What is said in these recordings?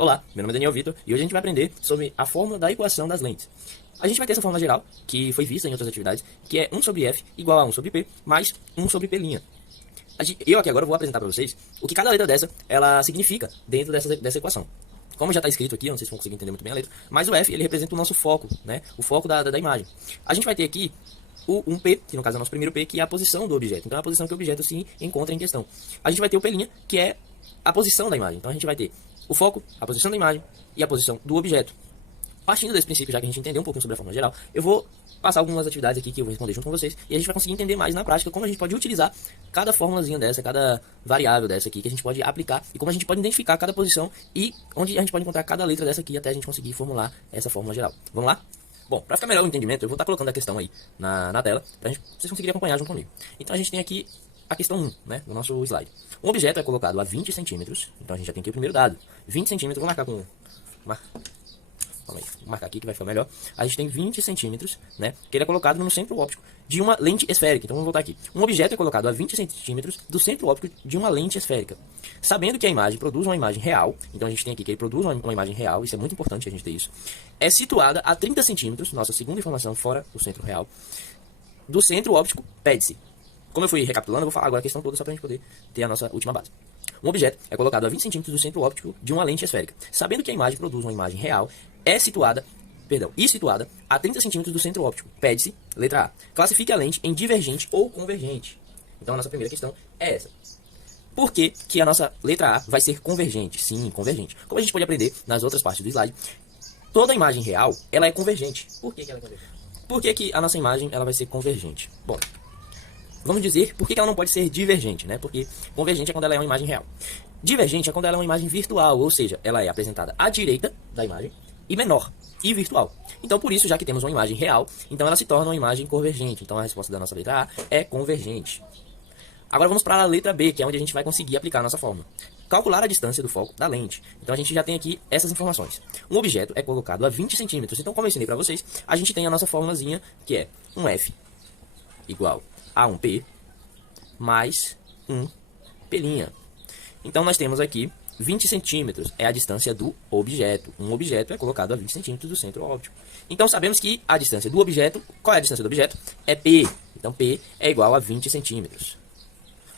Olá, meu nome é Daniel Vitor e hoje a gente vai aprender sobre a fórmula da equação das lentes. A gente vai ter essa fórmula geral, que foi vista em outras atividades, que é 1 sobre f igual a 1 sobre p mais 1 sobre p'. Eu aqui agora vou apresentar para vocês o que cada letra dessa ela significa dentro dessa equação. Como já está escrito aqui, eu não sei se vão conseguir entender muito bem a letra, mas o f ele representa o nosso foco, né? O foco da imagem. A gente vai ter aqui um P, que no caso é o nosso primeiro P, que é a posição do objeto. Então é a posição que o objeto se encontra em questão. A gente vai ter o P', que é a posição da imagem. Então a gente vai ter o foco, a posição da imagem e a posição do objeto. Partindo desse princípio, já que a gente entendeu um pouquinho sobre a fórmula geral, eu vou passar algumas atividades aqui que eu vou responder junto com vocês e a gente vai conseguir entender mais na prática como a gente pode utilizar cada fórmulazinha dessa, cada variável dessa aqui que a gente pode aplicar e como a gente pode identificar cada posição e onde a gente pode encontrar cada letra dessa aqui até a gente conseguir formular essa fórmula geral. Vamos lá? Bom, para ficar melhor o entendimento, eu vou estar colocando a questão aí na tela para vocês conseguirem acompanhar junto comigo. Então a gente tem aqui a questão 1, né, do nosso slide. Um objeto é colocado a 20 centímetros, então a gente já tem aqui o primeiro dado. 20 centímetros, vou marcar com... Calma aí, vou marcar aqui que vai ficar melhor. A gente tem 20 centímetros, né, que ele é colocado no centro óptico de uma lente esférica. Então vamos voltar aqui. Um objeto é colocado a 20 centímetros do centro óptico de uma lente esférica. Sabendo que a imagem produz uma imagem real, então a gente tem aqui que ele produz uma imagem real, isso é muito importante a gente ter isso. É situada a 30 centímetros, nossa segunda informação fora do centro real, do centro óptico, pede-se. Como eu fui recapitulando, eu vou falar agora a questão toda só para a gente poder ter a nossa última base. Um objeto é colocado a 20 centímetros do centro óptico de uma lente esférica. Sabendo que a imagem produz uma imagem real, situada a 30 centímetros do centro óptico. Pede-se, letra A, classifique a lente em divergente ou convergente. Então a nossa primeira questão é essa. Por que que a nossa letra A vai ser convergente? Sim, convergente. Como a gente pode aprender nas outras partes do slide, toda imagem real ela é convergente. Por que que ela é convergente? Por que que a nossa imagem ela vai ser convergente? Bom, vamos dizer por que ela não pode ser divergente, né? Porque convergente é quando ela é uma imagem real. Divergente é quando ela é uma imagem virtual, ou seja, ela é apresentada à direita da imagem e menor e virtual. Então, por isso, já que temos uma imagem real, então ela se torna uma imagem convergente. Então, a resposta da nossa letra A é convergente. Agora vamos para a letra B, que é onde a gente vai conseguir aplicar a nossa fórmula. Calcular a distância do foco da lente. Então, a gente já tem aqui essas informações. Um objeto é colocado a 20 centímetros. Então, como eu ensinei para vocês, a gente tem a nossa formulazinha, que é um F igual a um P mais um P'. Então, nós temos aqui 20 centímetros é a distância do objeto. Um objeto é colocado a 20 centímetros do centro óptico. Então, sabemos que a distância do objeto... Qual é a distância do objeto? É P. Então, P é igual a 20 centímetros.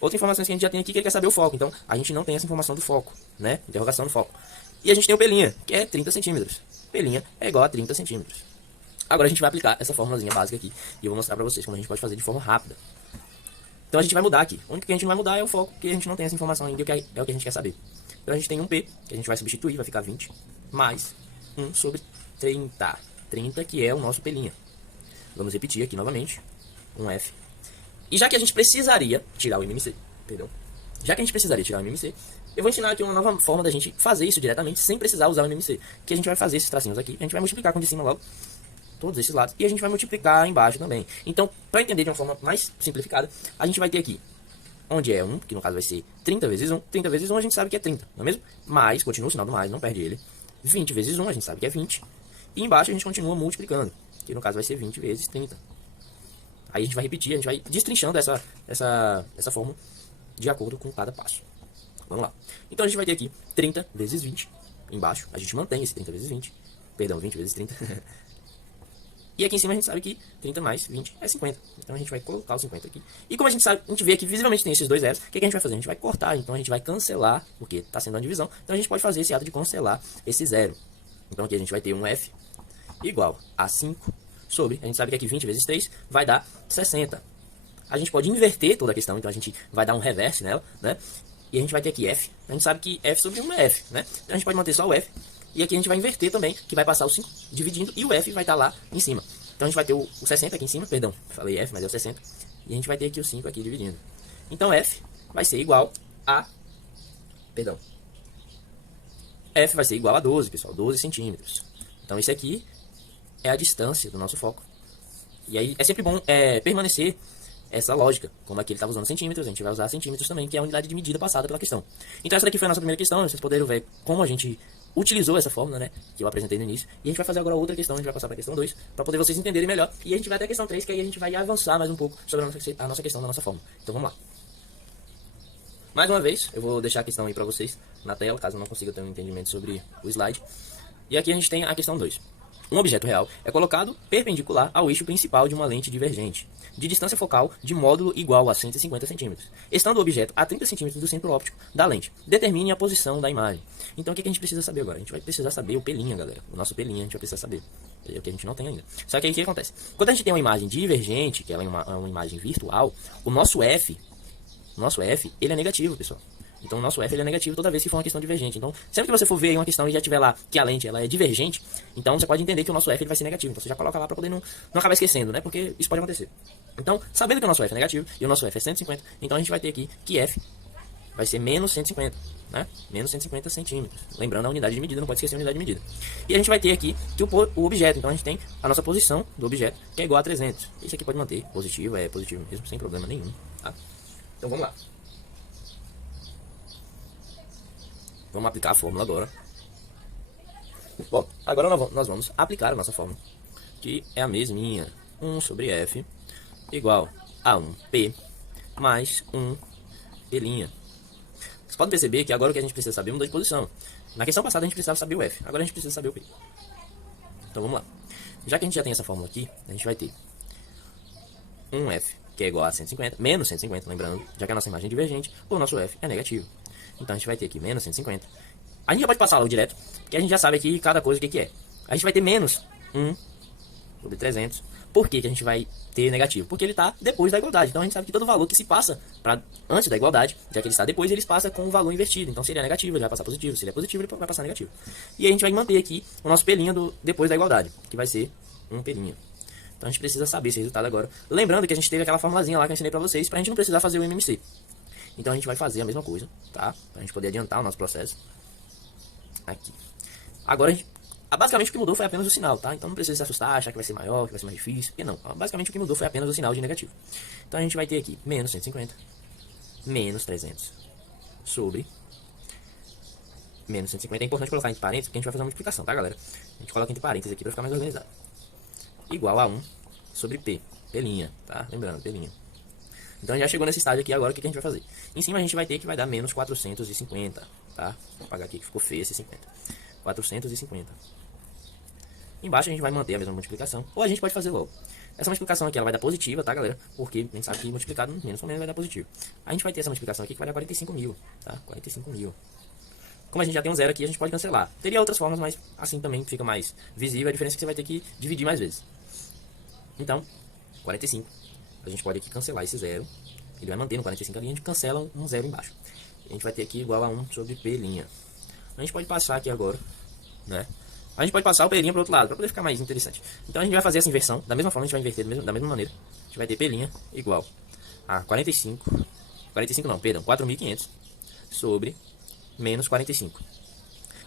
Outra informação que a gente já tem aqui que ele quer saber o foco. Então, a gente não tem essa informação do foco, né? Interrogação do foco. E a gente tem o P', que é 30 centímetros. P' é igual a 30 centímetros. Agora, a gente vai aplicar essa formulazinha básica aqui. E eu vou mostrar pra vocês como a gente pode fazer de forma rápida. Então, a gente vai mudar aqui. O único que a gente não vai mudar é o foco, porque a gente não tem essa informação ainda, é o que a gente quer saber. Então a gente tem um P, que a gente vai substituir, vai ficar 20, mais 1 sobre 30. 30 que é o nosso P'. Vamos repetir aqui novamente, um F. E já que a gente precisaria tirar o MMC, eu vou ensinar aqui uma nova forma da gente fazer isso diretamente, sem precisar usar o MMC. Que a gente vai fazer esses tracinhos aqui, a gente vai multiplicar com o de cima logo, todos esses lados, e a gente vai multiplicar embaixo também. Então, para entender de uma forma mais simplificada, a gente vai ter aqui onde é 1, que no caso vai ser 30 vezes 1. 30 vezes 1 a gente sabe que é 30, não é mesmo? Mais, continua o sinal do mais, não perde ele. 20 vezes 1 a gente sabe que é 20. E embaixo a gente continua multiplicando, que no caso vai ser 20 vezes 30. Aí a gente vai repetir, a gente vai destrinchando essa fórmula de acordo com cada passo. Vamos lá. Então a gente vai ter aqui 30 vezes 20. Embaixo a gente mantém esse 30 vezes 20. Perdão, 20 vezes 30. E aqui em cima a gente sabe que 30 mais 20 é 50. Então a gente vai colocar o 50 aqui. E como a gente sabe, a gente vê que visivelmente tem esses dois zeros, o que a gente vai fazer? A gente vai cortar, então a gente vai cancelar, porque está sendo uma divisão. Então a gente pode fazer esse ato de cancelar esse zero. Então aqui a gente vai ter um F igual a 5 sobre, a gente sabe que aqui 20 vezes 3 vai dar 60. A gente pode inverter toda a questão, então a gente vai dar um reverse nela, né? E a gente vai ter aqui F. A gente sabe que F sobre 1 é F, né? Então a gente pode manter só o F. E aqui a gente vai inverter também, que vai passar o 5 dividindo, e o F vai estar lá em cima. Então a gente vai ter o 60 aqui em cima, perdão, falei F, mas é o 60. E a gente vai ter aqui o 5 aqui dividindo. Então F vai ser igual a... Perdão. F vai ser igual a 12, pessoal, 12 centímetros. Então esse aqui é a distância do nosso foco. E aí é sempre bom permanecer essa lógica. Como aqui ele estava usando centímetros, a gente vai usar centímetros também, que é a unidade de medida passada pela questão. Então essa daqui foi a nossa primeira questão, vocês poderam ver como a gente utilizou essa fórmula, né, que eu apresentei no início. E a gente vai fazer agora outra questão, a gente vai passar para a questão 2, para poder vocês entenderem melhor. E a gente vai até a questão 3, que aí a gente vai avançar mais um pouco sobre a nossa questão da nossa fórmula. Então vamos lá. Mais uma vez, eu vou deixar a questão aí para vocês na tela, caso não consiga ter um entendimento sobre o slide. E aqui a gente tem a questão 2. Um objeto real é colocado perpendicular ao eixo principal de uma lente divergente, de distância focal de módulo igual a 150 cm, estando o objeto a 30 cm do centro óptico da lente. Determine a posição da imagem. Então o que a gente precisa saber agora? A gente vai precisar saber o pelinha, galera. O nosso pelinha a gente vai precisar saber. É o que a gente não tem ainda. Só que aí o que acontece? Quando a gente tem uma imagem divergente, que ela é uma imagem virtual, o nosso F, ele é negativo, pessoal. Então o nosso F ele é negativo toda vez que for uma questão divergente. Então, sempre que você for ver uma questão e já tiver lá que a lente ela é divergente, então você pode entender que o nosso F ele vai ser negativo. Então você já coloca lá para poder não acabar esquecendo, né? Porque isso pode acontecer. Então, sabendo que o nosso F é negativo e o nosso F é 150, então a gente vai ter aqui que F vai ser menos 150, né? Menos 150 centímetros. Lembrando a unidade de medida, não pode esquecer a unidade de medida. E a gente vai ter aqui que o objeto, então a gente tem a nossa posição do objeto, que é igual a 300. Isso aqui pode manter positivo, é positivo mesmo, sem problema nenhum, tá? Então vamos lá. Vamos aplicar a fórmula agora. Bom, agora nós vamos aplicar a nossa fórmula, que é a mesminha. 1 sobre F igual a 1P mais 1P'. Vocês podem perceber que agora o que a gente precisa saber é mudou de posição. Na questão passada a gente precisava saber o F, agora a gente precisa saber o P. Então vamos lá. Já que a gente já tem essa fórmula aqui, a gente vai ter 1F, que é igual a 150, menos 150, lembrando, já que a nossa imagem é divergente, o nosso F é negativo. Então a gente vai ter aqui menos 150. A gente já pode passar logo direto, porque a gente já sabe aqui cada coisa o que é. A gente vai ter menos 1 sobre 300. Por que a gente vai ter negativo? Porque ele está depois da igualdade. Então a gente sabe que todo valor que se passa para antes da igualdade, já que ele está depois, ele passa com o valor invertido. Então se ele é negativo, ele vai passar positivo. Se ele é positivo, ele vai passar negativo. E a gente vai manter aqui o nosso pelinho depois da igualdade, que vai ser um pelinho. Então a gente precisa saber esse resultado agora. Lembrando que a gente teve aquela formulazinha lá que eu ensinei para vocês, para a gente não precisar fazer o MMC. Então a gente vai fazer a mesma coisa, tá? Pra gente poder adiantar o nosso processo. Aqui. Agora, basicamente o que mudou foi apenas o sinal, tá? Então não precisa se assustar, achar que vai ser maior, que vai ser mais difícil. Porque não. Basicamente o que mudou foi apenas o sinal de negativo. Então a gente vai ter aqui menos 150, menos 300, sobre menos 150. É importante colocar entre parênteses, porque a gente vai fazer uma multiplicação, tá, galera? A gente coloca entre parênteses aqui pra ficar mais organizado. Igual a 1 sobre P. Pelinha, tá? Lembrando, pelinha. Então já chegou nesse estágio aqui, agora o que a gente vai fazer? Em cima a gente vai ter que vai dar menos 450, tá? Vou apagar aqui que ficou feio esse 50. 450. Embaixo a gente vai manter a mesma multiplicação, ou a gente pode fazer logo. Essa multiplicação aqui ela vai dar positiva, tá, galera? Porque a gente sabe que multiplicado menos com menos vai dar positivo. A gente vai ter essa multiplicação aqui que vai dar 45 mil, tá? 45 mil. Como a gente já tem um zero aqui, a gente pode cancelar. Teria outras formas, mas assim também fica mais visível. A diferença é que você vai ter que dividir mais vezes. Então, 45. A gente pode aqui cancelar esse zero. Ele vai manter no 45 ali, a gente cancela um zero embaixo. A gente vai ter aqui igual a 1 sobre P'. A gente pode passar aqui agora, né? A gente pode passar o P' para o outro lado, para poder ficar mais interessante. Então a gente vai fazer essa inversão. Da mesma forma, a gente vai inverter da mesma maneira. A gente vai ter P' igual a 45. 45 não, perdão, 4.500 sobre menos 45.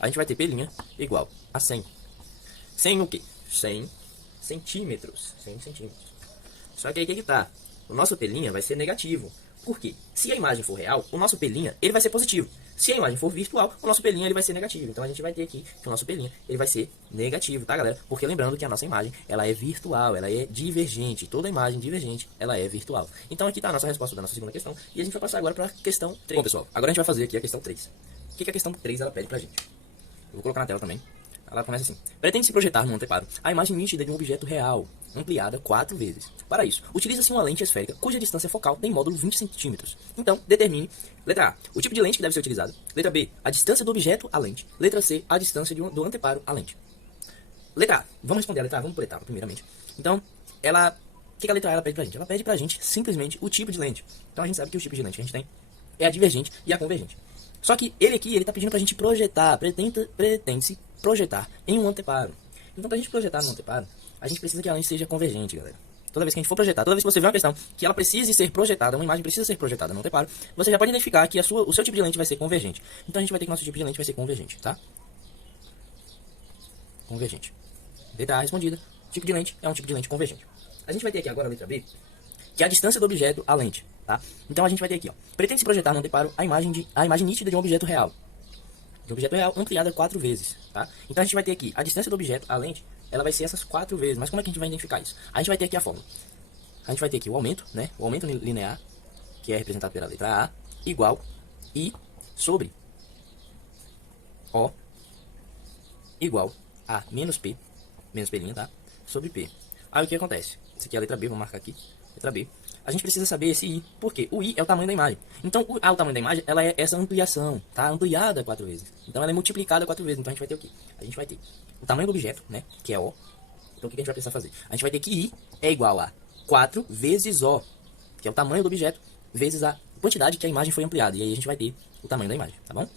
A gente vai ter P' igual a 100. 100 o quê? 100 centímetros. 100 centímetros. Só que aí o que tá? O nosso pelinha vai ser negativo. Por quê? Se a imagem for real, o nosso pelinha ele vai ser positivo. Se a imagem for virtual, o nosso pelinha ele vai ser negativo. Então a gente vai ter aqui que o nosso pelinha ele vai ser negativo, tá, galera? Porque lembrando que a nossa imagem ela é virtual, ela é divergente. Toda imagem divergente ela é virtual. Então aqui tá a nossa resposta da nossa segunda questão. E a gente vai passar agora para a questão 3. Bom, pessoal, agora a gente vai fazer aqui a questão 3. O que a questão 3 ela pede pra gente? Eu vou colocar na tela também. Ela começa assim: pretende-se projetar no anteparo a imagem nítida de um objeto real, ampliada 4 vezes. Para isso, utiliza-se uma lente esférica cuja distância focal tem módulo 20 centímetros. Então, determine, letra A, o tipo de lente que deve ser utilizado. Letra B, a distância do objeto à lente. Letra C, a distância do anteparo à lente. Letra A, vamos responder a letra A, vamos por etapa primeiramente. Então, ela, o que a letra A ela pede pra gente? Ela pede pra gente simplesmente o tipo de lente. Então a gente sabe que o tipo de lente que a gente tem é a divergente e a convergente. Só que ele aqui, ele tá pedindo pra gente projetar, pretende-se projetar em um anteparo. Então pra gente projetar no anteparo, a gente precisa que a lente seja convergente, galera. Toda vez que a gente for projetar, toda vez que você vê uma questão que ela precise ser projetada, uma imagem precisa ser projetada no anteparo, você já pode identificar que o seu tipo de lente vai ser convergente. Então a gente vai ter que nosso tipo de lente vai ser convergente, tá? Convergente. Letra A respondida. Tipo de lente é um tipo de lente convergente. A gente vai ter aqui agora a letra B, que é a distância do objeto à lente, tá? Então a gente vai ter aqui, ó, pretende-se projetar no anteparo a imagem nítida de um objeto real. De um objeto real ampliada 4 vezes, tá? Então a gente vai ter aqui a distância do objeto à lente, ela vai ser essas 4 vezes. Mas como é que a gente vai identificar isso? A gente vai ter aqui a fórmula. A gente vai ter aqui o aumento, né? O aumento linear, que é representado pela letra A, igual I sobre O igual a menos P tá? Sobre P. Aí o que acontece? Isso aqui é a letra B, vou marcar aqui. Letra B. A gente precisa saber esse I, por quê? O I é o tamanho da imagem. Então, o tamanho da imagem, ela é essa ampliação, tá? Ampliada 4 vezes. Então, ela é multiplicada 4 vezes. Então, a gente vai ter o quê? A gente vai ter o tamanho do objeto, né? Que é O. Então, o que a gente vai precisar fazer? A gente vai ter que I é igual a 4 vezes O, que é o tamanho do objeto, vezes a quantidade que a imagem foi ampliada. E aí, a gente vai ter o tamanho da imagem, tá bom?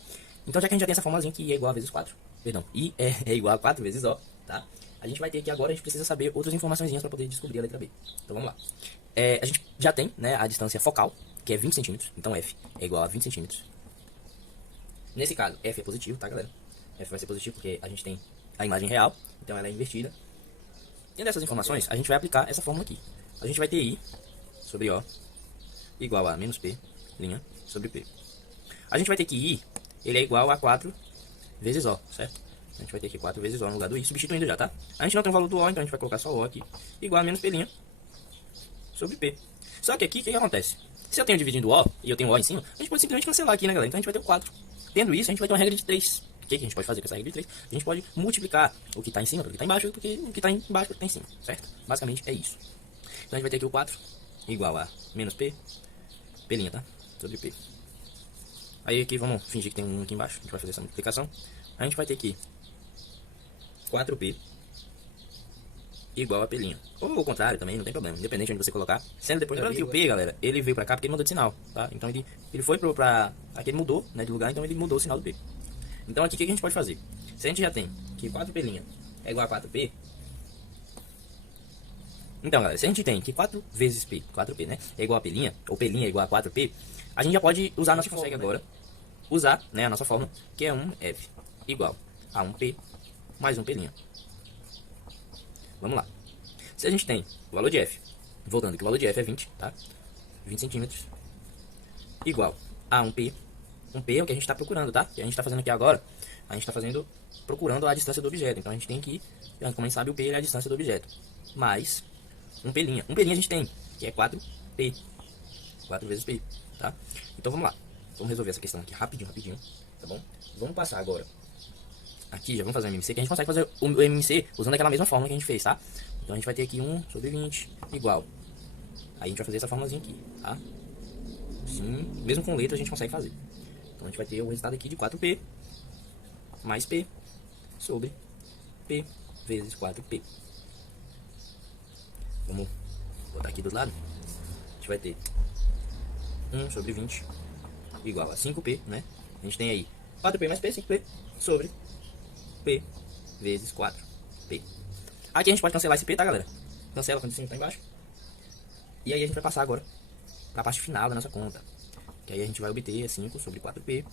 Então, já que a gente já tem essa formulazinha que I é igual a vezes 4, perdão, I é igual a 4 vezes O, tá? A gente vai ter que agora, a gente precisa saber outras informações para poder descobrir a letra B. Então, vamos lá. A gente já tem, né, a distância focal, que é 20 centímetros. Então, F é igual a 20 centímetros. Nesse caso, F é positivo, tá, galera? F vai ser positivo porque a gente tem a imagem real, então ela é invertida. E dessas informações, a gente vai aplicar essa fórmula aqui. A gente vai ter I sobre O igual a menos P, linha, sobre P. A gente vai ter que I, ele é igual a 4 vezes O, certo? A gente vai ter aqui 4 vezes O no lugar do I, substituindo já, tá? A gente não tem o valor do O, então a gente vai colocar só O aqui. Igual a menos P' sobre P. Só que aqui, o que acontece? Se eu tenho dividindo O, e eu tenho O em cima, a gente pode simplesmente cancelar aqui, né, galera? Então a gente vai ter o 4. Tendo isso, a gente vai ter uma regra de 3. O que a gente pode fazer com essa regra de 3? A gente pode multiplicar o que está em cima pelo que está embaixo, porque o que está embaixo pelo que está em cima, certo? Basicamente é isso. Então a gente vai ter aqui o 4 igual a menos P, P', tá? Sobre P. Aí aqui vamos fingir que tem um aqui embaixo, a gente vai fazer essa multiplicação. A gente vai ter aqui 4P igual a P'. Ou o contrário também, não tem problema, independente de onde você colocar. Sendo depois, lembrando que o P, galera, ele veio pra cá porque ele mudou de sinal, tá? Então ele foi pra... Aqui ele mudou, né, de lugar, então ele mudou o sinal do P. Então aqui o que a gente pode fazer? Se a gente já tem que 4P' é igual a 4P... Então, galera, se a gente tem que 4 vezes P, 4P, né, é igual a P', ou P' é igual a 4P, a gente já pode usar a nossa fórmula, agora, usar, né, a nossa fórmula, que é 1F igual a 1P mais 1P'. Vamos lá. Se a gente tem o valor de F, voltando que o valor de F é 20, tá? 20 centímetros, igual a 1P. 1P é o que a gente está procurando, tá? E a gente está fazendo aqui agora, a gente está procurando a distância do objeto. Então a gente tem que, como a gente sabe, o P é a distância do objeto. Mais 1P'. 1P' a gente tem, que é 4P. 4 vezes P, tá? Então vamos lá. Vamos resolver essa questão aqui rapidinho, tá bom? Vamos passar agora aqui, já vamos fazer o MMC, que a gente consegue fazer o MMC usando aquela mesma fórmula que a gente fez, tá? Então a gente vai ter aqui 1 sobre 20 igual. Aí a gente vai fazer essa fórmulazinha aqui, tá? Sim, mesmo com letra a gente consegue fazer. Então a gente vai ter o resultado aqui de 4P mais P sobre P vezes 4P. Vamos botar aqui do lado. A gente vai ter 1 sobre 20 igual a 5P, né? A gente tem aí 4P mais P, 5P sobre P vezes 4P. Aqui a gente pode cancelar esse P, tá, galera? Cancela quando o símbolo tá embaixo. E aí a gente vai passar agora para a parte final da nossa conta. Que aí a gente vai obter 5 sobre 4P.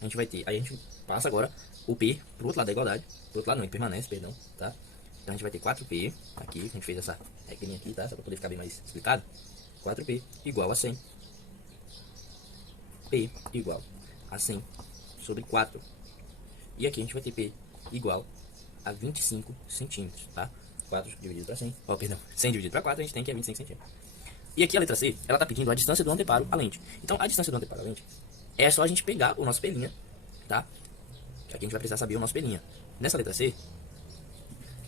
A gente vai ter, aí a gente passa agora o P pro outro lado da igualdade. Pro outro lado não, ele permanece, perdão, tá? Então a gente vai ter 4P, aqui, a gente fez essa regrinha aqui, tá? Só para poder ficar bem mais explicado. 4P igual a 100. P igual a 100 sobre 4. E aqui a gente vai ter P igual a 25 centímetros, tá? 4 dividido para 100, perdão, 100 dividido para 4, a gente tem que é 25 centímetros. E aqui a letra C, ela tá pedindo a distância do anteparo à lente. Então a distância do anteparo à lente é só a gente pegar o nosso P', tá? Aqui a gente vai precisar saber o nosso P'. Nessa letra C,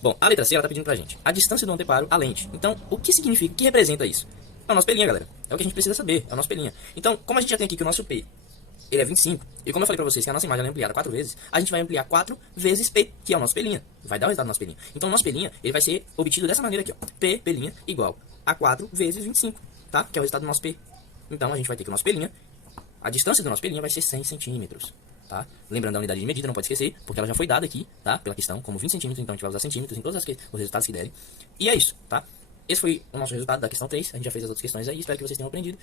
bom, a letra C ela tá pedindo pra gente a distância do anteparo à lente. Então, o que significa, o que representa isso? É o nosso P', galera. É o que a gente precisa saber, é o nosso P'. Então, como a gente já tem aqui que o nosso P, ele é 25, e como eu falei pra vocês que a nossa imagem é ampliada 4 vezes, a gente vai ampliar 4 vezes P, que é o nosso P'. Vai dar o resultado do nosso P'. Então, o nosso P', ele vai ser obtido dessa maneira aqui, ó. P' igual a 4 vezes 25, tá? Que é o resultado do nosso P. Então, a gente vai ter que o nosso P', a distância do nosso P' vai ser 100 centímetros, tá? Lembrando da unidade de medida, não pode esquecer, porque ela já foi dada aqui, tá? Pela questão, como 20 centímetros, então a gente vai usar centímetros em todos os resultados que derem. E é isso, tá? Esse foi o nosso resultado da questão 3, a gente já fez as outras questões aí, espero que vocês tenham aprendido.